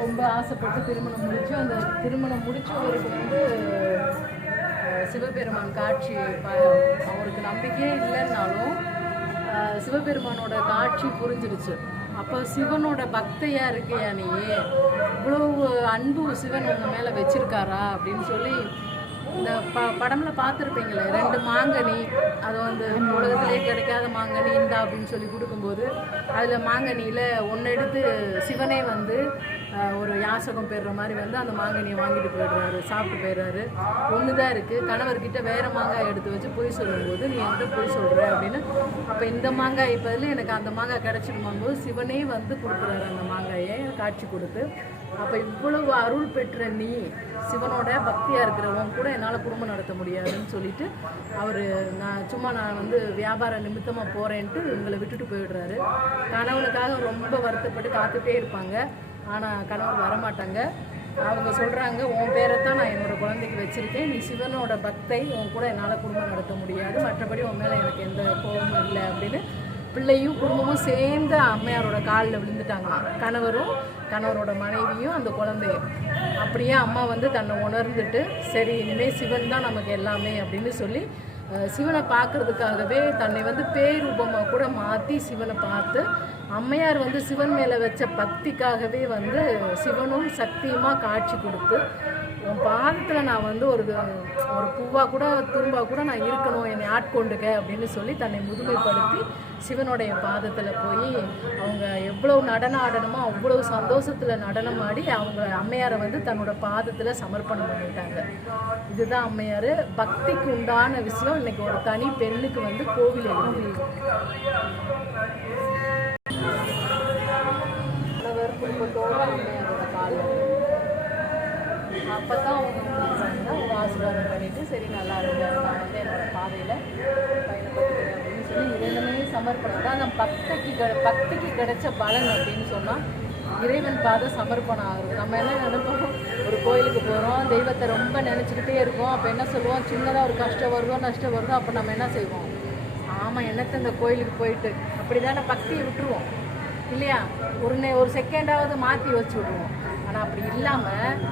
ரொம்ப ஆசைப்பட்டு திருமணம் முடிச்சு அந்த திருமணம் முடிச்சவருக்கு வந்து சிவபெருமான் காட்சி அவருக்கு நம்பிக்கையே இல்லைன்னாலும் சிவபெருமானோட காட்சி புரிஞ்சிருச்சு. அப்போ சிவனோட பக்தையாக இருக்கையா நீ, இவ்வளவு அன்பு சிவன் உங்கள் மேலே வச்சிருக்காரா அப்படின்னு சொல்லி இந்த படமில் பார்த்துருப்பீங்களே, 2 மாங்கனி, அது வந்து உலகத்திலே கிடைக்காத மாங்கனி இந்தா அப்படின்னு சொல்லி கொடுக்கும்போது அதில் மாங்கனியில் ஒன்று எடுத்து சிவனே வந்து ஒரு யாசகம் பெறுற மாதிரி வந்து அந்த மாங்கனியை வாங்கிட்டு போயிடுறாரு, சாப்பிட்டு போயிடுறாரு. ஒன்று தான் இருக்குது, கணவர்கிட்ட வேறு மாங்காய் எடுத்து வச்சு பொய் சொல்லும்போது நீ என்கிட்ட பொய் சொல்கிற அப்படின்னு. அப்போ இந்த மாங்காய் பதில் எனக்கு அந்த மாங்காய் கிடச்சிடும்போது சிவனே வந்து கொடுக்குறாரு அந்த மாங்காயை காட்சி கொடுத்து. அப்போ இவ்வளவு அருள் பெற்ற நீ சிவனோட பக்தியாக இருக்கிறவங்க கூட என்னால் குடும்பம் நடத்த முடியாதுன்னு சொல்லிட்டு அவர் நான் வந்து வியாபார நிமித்தமாக போகிறேன்ட்டு இவங்களை விட்டுட்டு போயிடுறாரு. கணவனுக்காக ரொம்ப வருத்தப்பட்டு காத்துட்டே இருப்பாங்க. ஆனால் கணவர் வரமாட்டாங்க. அவங்க சொல்கிறாங்க, உன் பேரை தான் நான் என்னோடய குழந்தைக்கு வச்சுருக்கேன், நீ சிவனோட பக்தை, உன் கூட என்னால் குடும்பம் நடத்த முடியாது, மற்றபடி உன் மேலே எனக்கு எந்த கோபமும் இல்லை அப்படின்னு பிள்ளையும் குடும்பமும் சேர்ந்து அம்மையாரோட காலில் விழுந்துட்டாங்களாம். கணவரும் கணவரோட மனைவியும் அந்த குழந்தையும். அப்படியே அம்மா வந்து தன்னை உணர்ந்துட்டு சரி இனிமேல் சிவன் தான் நமக்கு எல்லாமே அப்படின்னு சொல்லி சிவனை பார்க்குறதுக்காகவே தன்னை வந்து பேரூபமாக கூட மாற்றி சிவனை பார்த்து அம்மையார் வந்து சிவன் மேலே வச்ச பக்திக்காகவே வந்து சிவனும் சக்தியுமாக காட்சி கொடுத்து உன் பாதத்தில் நான் வந்து ஒரு பூவாக கூட துரும்பாக கூட நான் இருக்கணும், என்னை ஆட்கொண்டுக்க அப்படின்னு சொல்லி தன்னை முதுமைப்படுத்தி சிவனுடைய பாதத்தில் போய் அவங்க எவ்வளோ நடனம் ஆடணுமோ அவ்வளோ சந்தோஷத்தில் நடனம் ஆடி அவங்க அம்மையாரை வந்து தன்னோட பாதத்தில் சமர்ப்பணம் பண்ணிட்டாங்க. இதுதான் அம்மையார். பக்திக்கு உண்டான விஷயம் இன்னைக்கு ஒரு தனி பெண்ணுக்கு வந்து கோவில் எழுதி குடும்பத்தோடு அம்மையாரோட காலில் அப்போ தான் அவங்க ஆசீர்வாதம் பண்ணிவிட்டு சரி நல்லா இருக்கு, நான் வந்து என்னோடய பாதையில் பயணப்பட்டுக்கிறேன் அப்படின்னு சொல்லி இரண்டுமே சமர்ப்பணம் தான் அந்த பக்திக்கு கிடைச்ச பலன் அப்படின்னு சொன்னால் இறைவன் பாதை சமர்ப்பணம் ஆகுது. நம்ம என்ன நினைப்போம், ஒரு கோயிலுக்கு போகிறோம், தெய்வத்தை ரொம்ப நினச்சிக்கிட்டே இருக்கோம், அப்போ என்ன சொல்லுவோம், சின்னதாக ஒரு கஷ்டம் வருதோ நஷ்டம் வருதோ அப்போ நம்ம என்ன செய்வோம், ஆமாம் என்னத்தை இந்த கோயிலுக்கு போயிட்டு அப்படி தானே பக்தியை விட்டுருவோம் இல்லையா, ஒரு செகண்டாவது மாற்றி வச்சு விடுவோம். ஆனால் அப்படி இல்லாமல்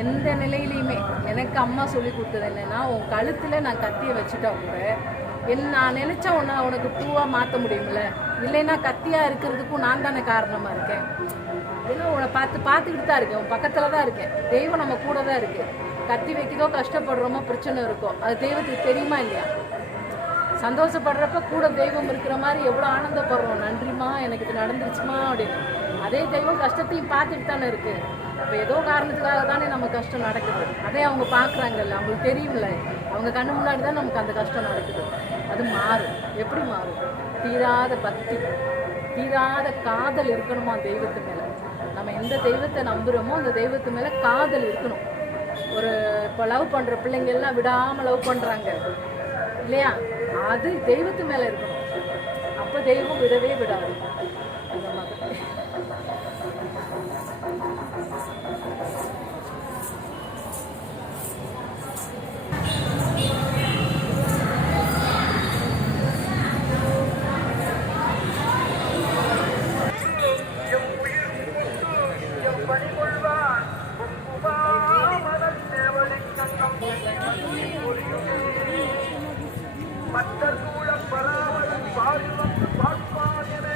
எந்த நிலையிலையுமே எனக்கு அம்மா சொல்லி கொடுத்தது என்னென்னா, உன் கழுத்தில் நான் கத்தியை வச்சுட்டா கூட நான் நினச்சா உனக்கு பூவாக மாற்ற முடியுமில்ல, இல்லைன்னா கத்தியாக இருக்கிறதுக்கும் நான் தானே காரணமாக இருக்கேன். ஏன்னா உன்னை பார்த்துக்கிட்டு தான் இருக்கேன், உன் பக்கத்தில் தான் இருக்கேன், தெய்வம் நம்ம கூட தான் இருக்குது. கத்தி வைக்கிறதோ கஷ்டப்படுறோமோ பிரச்சனை இருக்கோ அது தெய்வத்துக்கு தெரியுமா இல்லையா? சந்தோஷப்படுறப்ப கூட தெய்வம் இருக்கிற மாதிரி எவ்வளோ ஆனந்தப்படுறோம், நன்றிமா எனக்கு இது நடந்துருச்சுமா அப்படின்னு. அதே தெய்வம் கஷ்டத்தையும் பார்த்துட்டு தானே இருக்குது. அப்போ ஏதோ காரணத்துக்காக தானே நம்ம கஷ்டம் நடக்குது, அதே அவங்க பார்க்குறாங்கல்ல, அவங்களுக்கு தெரியும்ல, அவங்க கண்ணு முன்னாடி தான் நமக்கு அந்த கஷ்டம் நடக்குது. அது மாறும். எப்படி மாறும்? தீராத பக்தி, தீராத காதல் இருக்கணுமா தெய்வத்து மேலே. நம்ம எந்த தெய்வத்தை நம்புகிறோமோ அந்த தெய்வத்து மேலே காதல் இருக்கணும். இப்போ லவ் பண்ணுற பிள்ளைங்கள்லாம் விடாமல் லவ் பண்ணுறாங்க இல்லையா, அது தெய்வத்து மேலே இருக்கணும். அப்போ தெய்வம் விடவே விடாது. அந்த மாதிரி பட்டர் சூழப் பராவலும் பாடுவம் பார்ப்பான் என